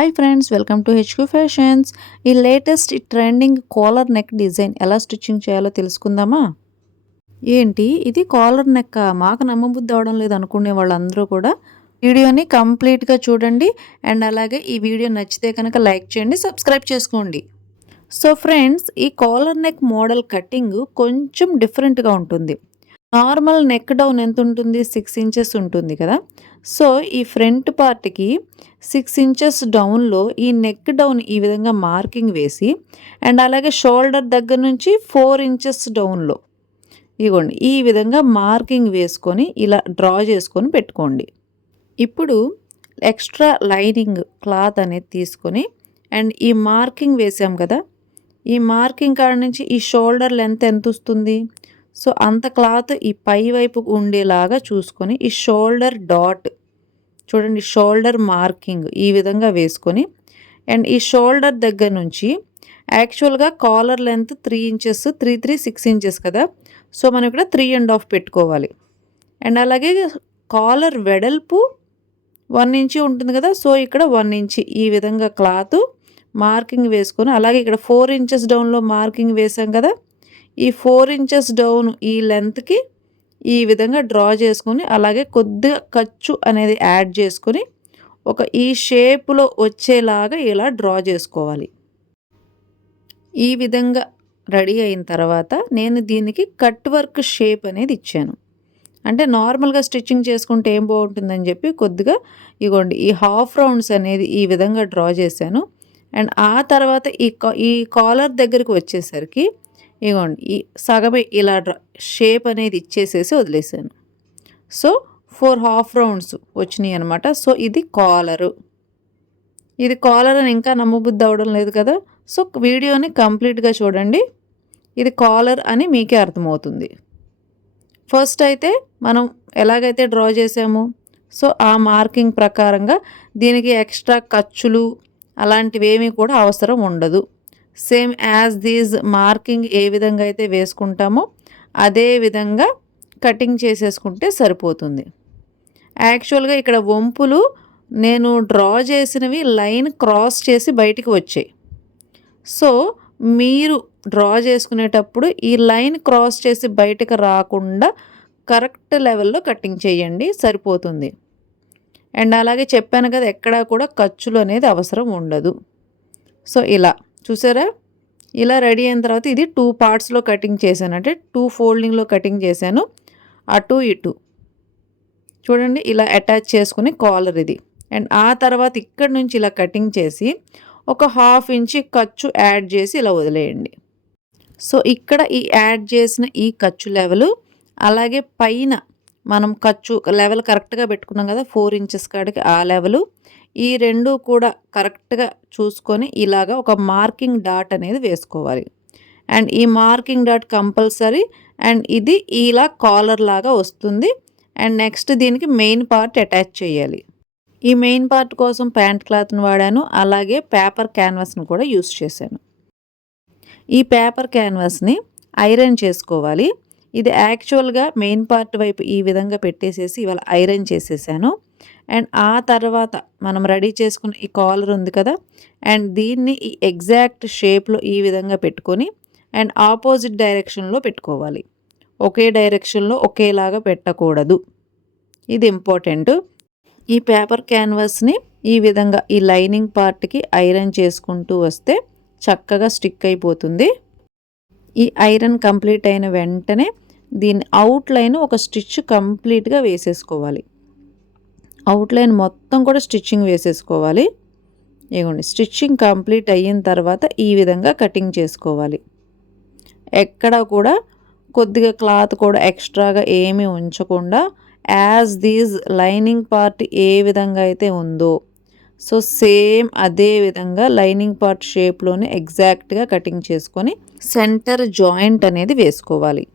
Hi friends, welcome to HQ fashions. ఈ latest trending collar neck design ఎలా stitching చేయాలో తెలుసుకుందామా? ఏంటి ఇది కాలర్ నెక్? మాకు నమ్మబుద్ధి అవడం లేదు అనుకునే వాళ్ళందరూ కూడా వీడియోని కంప్లీట్గా చూడండి. అండ్ అలాగే ఈ వీడియో నచ్చితే కనుక లైక్ చేయండి, సబ్స్క్రైబ్ చేసుకోండి. సో ఫ్రెండ్స్, ఈ కాలర్ నెక్ మోడల్ కటింగ్ కొంచెం డిఫరెంట్గా ఉంటుంది. నార్మల్ నెక్ డౌన్ ఎంత ఉంటుంది? 6 ఇంచెస్ ఉంటుంది కదా. సో ఈ ఫ్రంట్ పార్ట్కి 6 ఇంచెస్ డౌన్లో ఈ నెక్ డౌన్ ఈ విధంగా మార్కింగ్ వేసి, అండ్ అలాగే షోల్డర్ దగ్గర నుంచి 4 ఇంచెస్ డౌన్లో ఇగోండి ఈ విధంగా మార్కింగ్ వేసుకొని ఇలా డ్రా చేసుకొని పెట్టుకోండి. ఇప్పుడు ఎక్స్ట్రా లైనింగ్ క్లాత్ అనేది తీసుకొని, అండ్ ఈ మార్కింగ్ వేసాం కదా, ఈ మార్కింగ్ కాడ నుంచి ఈ షోల్డర్ లెంత్ ఎంత వస్తుంది? సో అంత క్లాత్ ఈ పై వైపు ఉండేలాగా చూసుకొని ఈ షోల్డర్ డాట్ చూడండి, షోల్డర్ మార్కింగ్ ఈ విధంగా వేసుకొని, అండ్ ఈ షోల్డర్ దగ్గర నుంచి యాక్చువల్గా కాలర్ లెంత్ 3 ఇంచెస్, 6 ఇంచెస్ కదా. సో మనం ఇక్కడ 3.5 పెట్టుకోవాలి. అండ్ అలాగే కాలర్ వెడల్పు 1 ఇంచి ఉంటుంది కదా. సో ఇక్కడ 1 ఇంచి ఈ విధంగా క్లాత్ మార్కింగ్ వేసుకొని, అలాగే ఇక్కడ 4 ఇంచెస్ డౌన్లో మార్కింగ్ వేసాం కదా, ఈ 4 ఇంచెస్ డౌన్ ఈ లెంత్కి ఈ విధంగా డ్రా చేసుకొని, అలాగే కొద్దిగా ఖర్చు అనేది యాడ్ చేసుకొని ఒక ఈ షేప్లో వచ్చేలాగా ఇలా డ్రా చేసుకోవాలి. ఈ విధంగా రెడీ అయిన తర్వాత నేను దీనికి కట్ వర్క్ షేప్ అనేది ఇచ్చాను. అంటే నార్మల్గా స్టిచ్చింగ్ చేసుకుంటే ఏం బాగుంటుందని చెప్పి కొద్దిగా ఇగోండి ఈ హాఫ్ రౌండ్స్ అనేది ఈ విధంగా డ్రా చేశాను. అండ్ ఆ తర్వాత ఈ కాలర్ దగ్గరికి వచ్చేసరికి ఇగోండి ఈ సగమే ఇలా షేప్ అనేది ఇచ్చేసేసి వదిలేసాను. సో 4 హాఫ్ రౌండ్స్ వచ్చినాయి అనమాట. సో ఇది కాలరు. ఇది కాలర్ అని ఇంకా నమ్మబుద్ధి అవడం లేదు కదా. సో వీడియోని కంప్లీట్గా చూడండి, ఇది కాలర్ అని మీకే అర్థమవుతుంది. ఫస్ట్ అయితే మనం ఎలాగైతే డ్రా చేసామో సో ఆ మార్కింగ్ ప్రకారంగా దీనికి ఎక్స్ట్రా ఖర్చులు అలాంటివి ఏమీ కూడా అవసరం ఉండదు. సేమ్ యాజ్ దీస్ మార్కింగ్ ఏ విధంగా అయితే వేసుకుంటామో అదే విధంగా కటింగ్ చేసేసుకుంటే సరిపోతుంది. యాక్చువల్గా ఇక్కడ వంపులు నేను డ్రా చేసినవి లైన్ క్రాస్ చేసి బయటికి వచ్చాయి. సో మీరు డ్రా చేసుకునేటప్పుడు ఈ లైన్ క్రాస్ చేసి బయటకు రాకుండా కరెక్ట్ లెవెల్లో కటింగ్ చేయండి, సరిపోతుంది. అండ్ అలాగే చెప్పాను కదా, ఎక్కడా కూడా ఖర్చులు అనేది అవసరం ఉండదు. సో ఇలా చూసారా, ఇలా రెడీ అయిన తర్వాత ఇది 2 పార్ట్స్లో కటింగ్ చేశాను, అంటే 2 ఫోల్డింగ్లో కటింగ్ చేశాను. అటు ఇటు చూడండి ఇలా అటాచ్ చేసుకుని కాలర్ ఇది. అండ్ ఆ తర్వాత ఇక్కడ నుంచి ఇలా కటింగ్ చేసి ఒక 1/2 ఇంచి ఖర్చు యాడ్ చేసి ఇలా వదిలేయండి. సో ఇక్కడ ఈ యాడ్ చేసిన ఈ ఖర్చు లెవెల్, అలాగే పైన మనం ఖర్చు లెవెల్ కరెక్ట్గా పెట్టుకున్నాం కదా 4 ఇంచెస్ కాడికి, ఆ లెవెలు ఈ రెండు కూడా కరెక్ట్గా చూసుకొని ఇలాగా ఒక మార్కింగ్ డాట్ అనేది వేసుకోవాలి. అండ్ ఈ మార్కింగ్ డాట్ కంపల్సరీ. అండ్ ఇది ఇలా కాలర్ లాగా వస్తుంది. అండ్ నెక్స్ట్ దీనికి మెయిన్ పార్ట్ అటాచ్ చేయాలి. ఈ మెయిన్ పార్ట్ కోసం ప్యాంట్ క్లాత్ని వాడాను, అలాగే పేపర్ క్యాన్వాస్ని కూడా యూస్ చేశాను. ఈ పేపర్ క్యాన్వాస్ని ఐరన్ చేసుకోవాలి. ఇది యాక్చువల్గా మెయిన్ పార్ట్ వైపు ఈ విధంగా పెట్టేసేసి ఇవాళ ఐరన్ చేసేసాను. అండ్ ఆ తర్వాత మనం రెడీ చేసుకున్న ఈ కాలర్ ఉంది కదా, అండ్ దీన్ని ఈ ఎగ్జాక్ట్ షేప్లో ఈ విధంగా పెట్టుకొని, అండ్ ఆపోజిట్ డైరెక్షన్లో పెట్టుకోవాలి. ఒకే డైరెక్షన్లో ఒకేలాగా పెట్టకూడదు, ఇది ఇంపార్టెంట్. ఈ పేపర్ క్యాన్వాస్ని ఈ విధంగా ఈ లైనింగ్ పార్ట్కి ఐరన్ చేసుకుంటూ వస్తే చక్కగా స్టిక్ అయిపోతుంది. ఈ ఐరన్ కంప్లీట్ అయిన వెంటనే దీని అవుట్లైన్ ఒక స్టిచ్ కంప్లీట్గా వేసేసుకోవాలి. అవుట్లైన్ మొత్తం కూడా స్టిచ్చింగ్ వేసేసుకోవాలి. ఇగోండి స్టిచ్చింగ్ కంప్లీట్ అయిన తర్వాత ఈ విధంగా కటింగ్ చేసుకోవాలి. ఎక్కడ కూడా కొద్దిగా క్లాత్ కూడా ఎక్స్ట్రాగా ఏమీ ఉంచకుండా యాజ్ దీస్ లైనింగ్ పార్ట్ ఏ విధంగా అయితే ఉందో సో సేమ్ అదే విధంగా లైనింగ్ పార్ట్ షేప్లోనే ఎగ్జాక్ట్గా కటింగ్ చేసుకొని సెంటర్ జాయింట్ అనేది వేసుకోవాలి.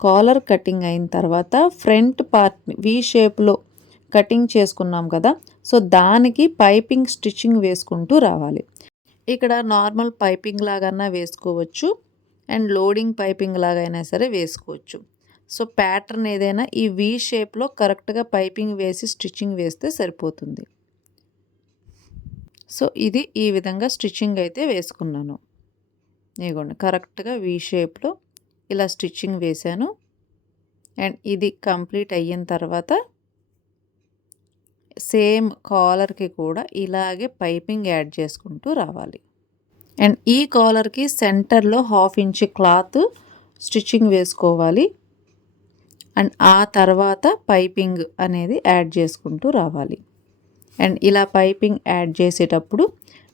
కాలర్ కటింగ్ అయిన తర్వాత ఫ్రంట్ పార్ట్ని వి షేప్లో కటింగ్ చేసుకున్నాం కదా, సో దానికి పైపింగ్ స్టిచ్చింగ్ వేసుకుంటూ రావాలి. ఇక్కడ నార్మల్ పైపింగ్ లాగన్నా వేసుకోవచ్చు, అండ్ లోడింగ్ పైపింగ్ లాగైనా సరే వేసుకోవచ్చు. సో ప్యాటర్న్ ఏదైనా ఈ వి షేప్లో కరెక్ట్గా పైపింగ్ వేసి స్టిచ్చింగ్ వేస్తే సరిపోతుంది. సో ఇది ఈ విధంగా స్టిచ్చింగ్ అయితే వేసుకున్నాను. ఇదిగోండి కరెక్ట్‌గా వి షేప్‌లో ఇలా స్టిచ్చింగ్ వేశాను. అండ్ ఇది కంప్లీట్ అయిన తర్వాత సేమ్ కాలర్‌కి కూడా ఇలాగే పైపింగ్ యాడ్ చేసుకుంటూ రావాలి. అండ్ ఈ కాలర్‌కి సెంటర్‌లో 1/2 ఇంచ్ క్లాత్ స్టిచ్చింగ్ వేసుకోవాలి. అండ్ ఆ తర్వాత పైపింగ్ అనేది యాడ్ చేసుకుంటూ రావాలి. అండ్ ఇలా పైపింగ్ యాడ్ చేసేటప్పుడు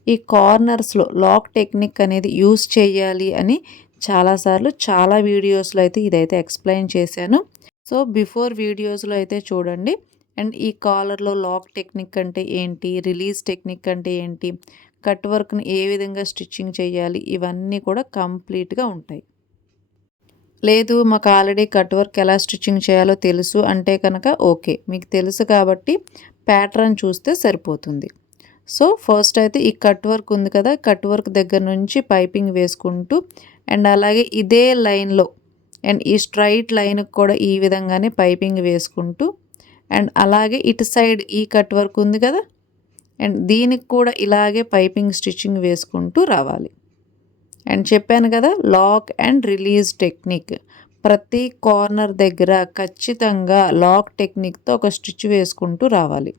ఈ కార్నర్స్లో లాక్ టెక్నిక్ అనేది యూస్ చేయాలి అని చాలాసార్లు చాలా వీడియోస్లో అయితే ఇదైతే ఎక్స్ప్లెయిన్ చేశాను. సో బిఫోర్ వీడియోస్లో అయితే చూడండి. అండ్ ఈ కాలర్లో లాక్ టెక్నిక్ అంటే ఏంటి, రిలీజ్ టెక్నిక్ అంటే ఏంటి, కట్ వర్క్ని ఏ విధంగా స్టిచ్చింగ్ చేయాలి, ఇవన్నీ కూడా కంప్లీట్గా ఉంటాయి. లేదు మాకు ఆల్రెడీ కట్ వర్క్ ఎలా స్టిచ్చింగ్ చేయాలో తెలుసు అంటే కనుక ఓకే, మీకు తెలుసు కాబట్టి ప్యాటర్న్ చూస్తే సరిపోతుంది. సో ఫస్ట్ అయితే ఈ కట్ వర్క్ ఉంది కదా, కట్ వర్క్ దగ్గర నుంచి పైపింగ్ వేసుకుంటూ అండ్ అలాగే ఇదే లైన్లో అండ్ ఈ స్ట్రైట్ లైన్కి కూడా ఈ విధంగానే పైపింగ్ వేసుకుంటూ అండ్ అలాగే ఇటు సైడ్ ఈ కట్ వర్క్ ఉంది కదా అండ్ దీనికి కూడా ఇలాగే పైపింగ్ స్టిచ్చింగ్ వేసుకుంటూ రావాలి. అండ్ చెప్పాను కదా లాక్ అండ్ రిలీజ్ టెక్నిక్, ప్రతి కార్నర్ దగ్గర ఖచ్చితంగా లాక్ టెక్నిక్తో ఒక స్టిచ్ వేసుకుంటూ రావాలి.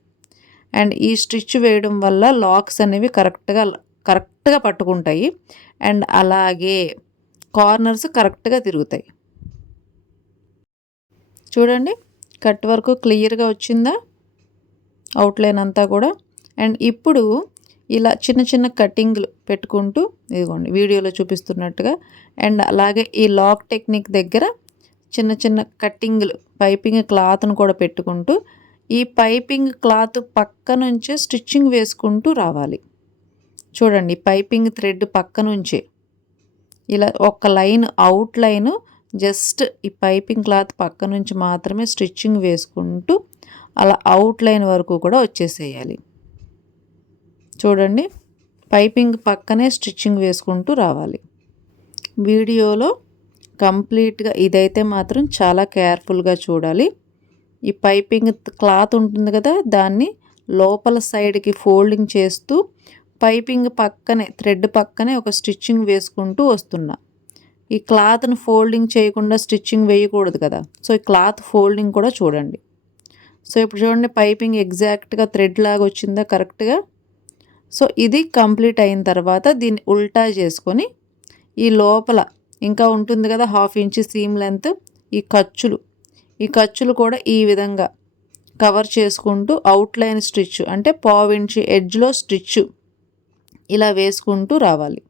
అండ్ ఈ స్టిచ్ వేయడం వల్ల లాక్స్ అనేవి కరెక్ట్గా పట్టుకుంటాయి అండ్ అలాగే కార్నర్స్ కరెక్ట్గా తిరుగుతాయి. చూడండి కట్ వర్క్ క్లియర్గా వచ్చిందా, అవుట్లైన్ అంతా కూడా. అండ్ ఇప్పుడు ఇలా చిన్న చిన్న కటింగ్లు పెట్టుకుంటూ ఇదిగోండి వీడియోలో చూపిస్తున్నట్టుగా అండ్ అలాగే ఈ లాక్ టెక్నిక్ దగ్గర చిన్న చిన్న కట్టింగ్లు పైపింగ్ క్లాత్ను కూడా పెట్టుకుంటూ ఈ పైపింగ్ క్లాత్ పక్క నుంచే స్టిచ్చింగ్ వేసుకుంటూ రావాలి. చూడండి పైపింగ్ థ్రెడ్ పక్క నుంచే ఇలా ఒక లైన్ అవుట్ లైన్ జస్ట్ ఈ పైపింగ్ క్లాత్ పక్క నుంచి మాత్రమే స్టిచ్చింగ్ వేసుకుంటూ అలా అవుట్ లైన్ వరకు కూడా వచ్చేసేయాలి. చూడండి పైపింగ్ పక్కనే స్టిచ్చింగ్ వేసుకుంటూ రావాలి. వీడియోలో కంప్లీట్గా ఇదైతే మాత్రం చాలా కేర్ఫుల్గా చూడాలి. ఈ పైపింగ్ క్లాత్ ఉంటుంది కదా, దాన్ని లోపల సైడ్కి ఫోల్డింగ్ చేస్తూ పైపింగ్ పక్కనే థ్రెడ్ పక్కనే ఒక స్టిచ్చింగ్ వేసుకుంటూ వస్తున్నా. ఈ క్లాత్ను ఫోల్డింగ్ చేయకుండా స్టిచ్చింగ్ వేయకూడదు కదా, సో ఈ క్లాత్ ఫోల్డింగ్ కూడా చూడండి. సో ఇప్పుడు చూడండి పైపింగ్ ఎగ్జాక్ట్గా థ్రెడ్ లాగా వచ్చిందా కరెక్ట్గా. సో ఇది కంప్లీట్ అయిన తర్వాత దీన్ని ఉల్టా చేసుకొని ఈ లోపల ఇంకా ఉంటుంది కదా 1/2 ఇంచ్ సీమ్ లెంత్, ఈ ఖర్చులు కూడా ఈ విధంగా కవర్ చేసుకుంటూ అవుట్లైన్ స్టిచ్ అంటే 1/2 ఇంచ్ ఎడ్జ్లో స్టిచ్ ఇలా వేసుకుంటూ రావాలి.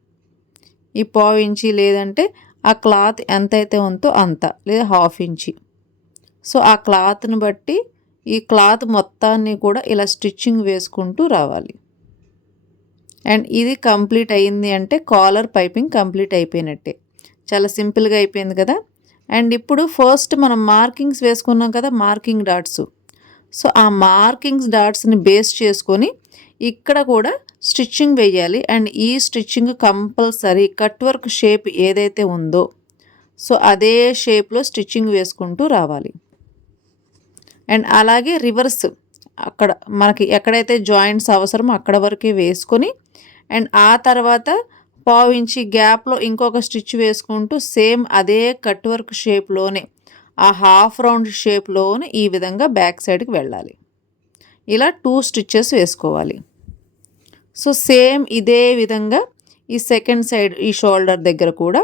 ఈ 1/2 ఇంచ్ లేదంటే ఆ క్లాత్ ఎంతైతే ఉందో అంత, లేదా 1/2 ఇంచ్. సో ఆ క్లాత్ని బట్టి ఈ క్లాత్ మొత్తాన్ని కూడా ఇలా స్టిచ్చింగ్ వేసుకుంటూ రావాలి. అండ్ ఇది కంప్లీట్ అయ్యింది అంటే కాలర్ పైపింగ్ కంప్లీట్ అయిపోయినట్టే. చాలా సింపుల్గా అయిపోయింది కదా. అండ్ ఇప్పుడు ఫస్ట్ మనం మార్కింగ్స్ వేసుకున్నాం కదా, మార్కింగ్ డాట్స్. సో ఆ మార్కింగ్స్ డాట్స్ని బేస్ చేసుకొని ఇక్కడ కూడా స్టిచ్చింగ్ వేయాలి. అండ్ ఈ stitching compulsory cut work shape ఏదైతే ఉందో సో అదే షేప్లో స్టిచ్చింగ్ వేసుకుంటూ రావాలి. అండ్ అలాగే రివర్స్ అక్కడ మనకి ఎక్కడైతే జాయింట్స్ అవసరమో అక్కడ వరకే వేసుకొని అండ్ ఆ తర్వాత 1/2 ఇంచ్ గ్యాప్లో ఇంకొక స్టిచ్ వేసుకుంటూ సేమ్ అదే కట్ వర్క్ షేప్లోనే ఆ హాఫ్ రౌండ్ షేప్లోనే ఈ విధంగా బ్యాక్ సైడ్కి వెళ్ళాలి. ఇలా 2 స్టిచ్చెస్ వేసుకోవాలి. సో సేమ్ ఇదే విధంగా ఈ సెకండ్ సైడ్ ఈ షోల్డర్ దగ్గర కూడా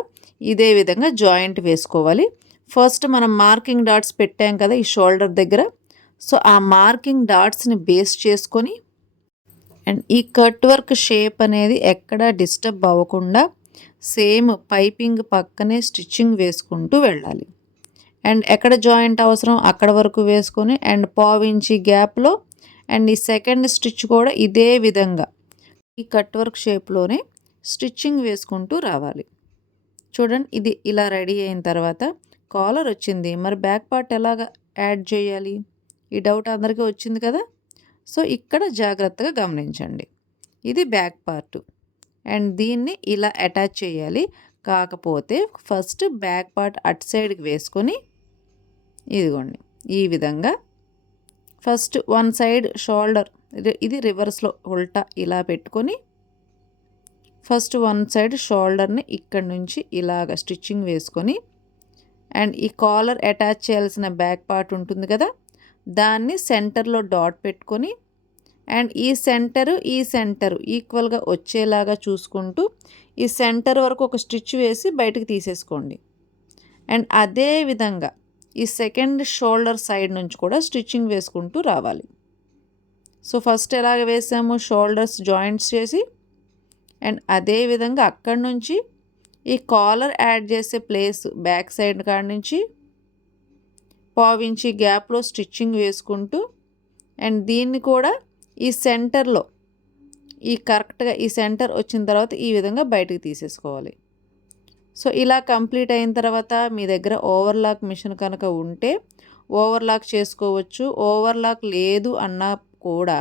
ఇదే విధంగా జాయింట్ వేసుకోవాలి. ఫస్ట్ మనం మార్కింగ్ డాట్స్ పెట్టాం కదా ఈ షోల్డర్ దగ్గర, సో ఆ మార్కింగ్ డాట్స్ని బేస్ చేసుకొని అండ్ ఈ కట్ వర్క్ షేప్ అనేది ఎక్కడా డిస్టర్బ్ అవ్వకుండా సేమ్ పైపింగ్ పక్కనే స్టిచ్చింగ్ వేసుకుంటూ వెళ్ళాలి. అండ్ ఎక్కడ జాయింట్ అవసరం అక్కడ వరకు వేసుకొని అండ్ 1/2 ఇంచ్ గ్యాప్లో అండ్ ఈ సెకండ్ స్టిచ్ కూడా ఇదే విధంగా ఈ కట్ వర్క్ షేప్లోనే స్టిచ్చింగ్ వేసుకుంటూ రావాలి. చూడండి ఇది ఇలా రెడీ అయిన తర్వాత కాలర్ వచ్చింది, మరి బ్యాక్ పార్ట్ ఎలాగ యాడ్ చేయాలి ఈ డౌట్ అందరికీ వచ్చింది కదా. సో ఇక్కడ జాగ్రత్తగా గమనించండి, ఇది బ్యాక్ పార్ట్ అండ్ దీన్ని ఇలా అటాచ్ చేయాలి. కాకపోతే ఫస్ట్ బ్యాక్ పార్ట్ అటు సైడ్కి వేసుకొని ఇదిగోండి ఈ విధంగా ఫస్ట్ వన్ సైడ్ షోల్డర్ ఇది రివర్స్లో ఉల్టా ఇలా పెట్టుకొని ఫస్ట్ వన్ సైడ్ షోల్డర్ని ఇక్కడ నుంచి ఇలాగ స్టిచ్చింగ్ వేసుకొని అండ్ ఈ కాలర్ అటాచ్ చేయాల్సిన బ్యాక్ పార్ట్ ఉంటుంది కదా, దాన్ని సెంటర్లో డాట్ పెట్టుకొని అండ్ ఈ సెంటరు ఈక్వల్గా వచ్చేలాగా చూసుకుంటూ ఈ సెంటర్ వరకు ఒక స్టిచ్ వేసి బయటకు తీసేసుకోండి. అండ్ అదే విధంగా ఈ సెకండ్ షోల్డర్ సైడ్ నుంచి కూడా స్టిచ్చింగ్ వేసుకుంటూ రావాలి. సో ఫస్ట్ ఎలాగ వేసాము, షోల్డర్స్ జాయింట్స్ చేసి అండ్ అదే విధంగా అక్కడి నుంచి ఈ కాలర్ యాడ్ చేసే ప్లేస్ బ్యాక్ సైడ్ కాడ నుంచి పావించి గ్యాప్లో స్టిచ్చింగ్ వేసుకుంటూ అండ్ దీన్ని కూడా ఈ సెంటర్లో కరెక్ట్గా ఈ సెంటర్ వచ్చిన తర్వాత ఈ విధంగా బయటకు తీసేసుకోవాలి. సో ఇలా కంప్లీట్ అయిన తర్వాత మీ దగ్గర ఓవర్లాక్ మిషన్ కనుక ఉంటే ఓవర్లాక్ చేసుకోవచ్చు. ఓవర్లాక్ లేదు అన్నా కూడా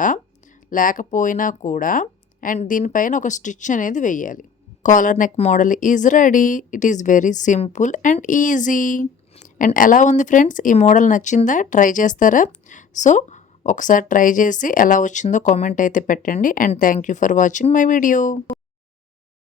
లేకపోయినా కూడా అండ్ దీనిపైన ఒక స్టిచ్ అనేది వేయాలి. Collar neck model is ready. It is very simple and easy. And ఎలా ఉంది ఫ్రెండ్స్, ఈ మోడల్ నచ్చిందా? ట్రై చేస్తారా? సో ఒకసారి ట్రై చేసి ఎలా వచ్చిందో కామెంట్ అయితే పెట్టండి. And thank you for watching my video.